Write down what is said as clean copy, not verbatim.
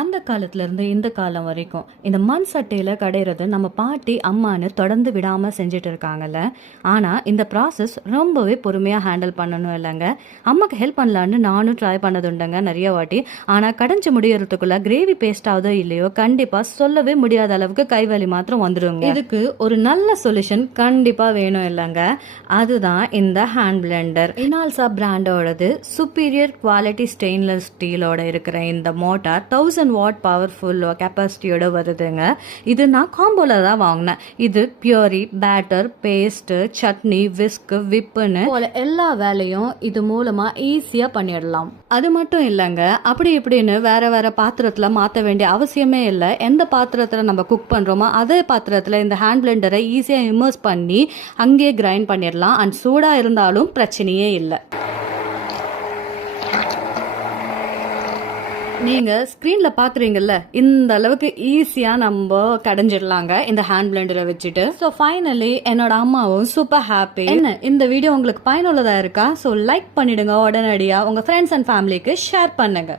அந்த காலத்துல இருந்து இந்த காலம் வரைக்கும் இந்த மண் சட்டையில கடையிறது நம்ம பாட்டி அம்மான்னு தொடர்ந்து விடாம செஞ்சுட்டு இருக்காங்கல்ல. ஆனா இந்த ப்ராசஸ் ரொம்பவே பொறுமையா ஹேண்டில் பண்ணணும் இல்லைங்க. அம்மாக்கு ஹெல்ப் பண்ணலான்னு நானும் ட்ரை பண்ணது உண்டுங்க நிறைய வாட்டி. ஆனா கடைஞ்சு முடியறதுக்குள்ள கிரேவி பேஸ்ட் ஆகுதோ இல்லையோ கண்டிப்பா சொல்லவே முடியாத அளவுக்கு கைவலி மாத்திரம் வந்துடுங்க. இதுக்கு ஒரு நல்ல சொல்யூஷன் கண்டிப்பா வேணும் இல்லைங்க. அதுதான் இந்த ஹேண்ட் பிளெண்டர். இனால்சா பிராண்டோடது சுப்பீரியர் குவாலிட்டி ஸ்டெயின்லெஸ் ஸ்டீலோட இருக்கிற இந்த மோட்டார் 1000 வாட் பவர்ஃபுல் கெப்பாசிட்டியோட வருதுங்க. இது நான் காம்போல தான் வாங்கினேன். இது பியூரி, பேட்டர், பேஸ்ட், சட்னி, விஸ்க், விப்புன்னு போல எல்லா வேலையும் இது மூலமா ஈஸியா பண்ணிடலாம். அது மட்டும் இல்லைங்க, அப்படி இப்படின்னு வேற வேற பாத்திரத்துல மாற்ற வேண்டிய அவசியமே இல்லை. எந்த பாத்திரத்துல நம்ம குக் பண்றோமோ அதே பாத்திரத்துல இந்த ஹேண்ட் பிளெண்டரை ஈஸியா இமர்ஸ் பண்ணி அங்கேயே கிரைண்ட் பண்ணிடலாம். அண்ட் சூடா இருந்தாலும் பிரச்சனையே இல்லை. நீங்க ஸ்கிரீன்ல பாக்குறீங்கல்ல, இந்த அளவுக்கு ஈஸியா நம்ம கடைஞ்சிடலாங்க இந்த ஹேண்ட் பிளெண்டரை வச்சுட்டு. ஸோ ஃபைனலி என்னோட அம்மாவும் சூப்பர் ஹாப்பி. என்ன இந்த வீடியோ உங்களுக்கு பயனுள்ளதா இருக்கா? ஸோ லைக் பண்ணிடுங்க, உடனடியா உங்க ஃப்ரெண்ட்ஸ் அண்ட் ஃபேமிலிக்கு ஷேர் பண்ணுங்க.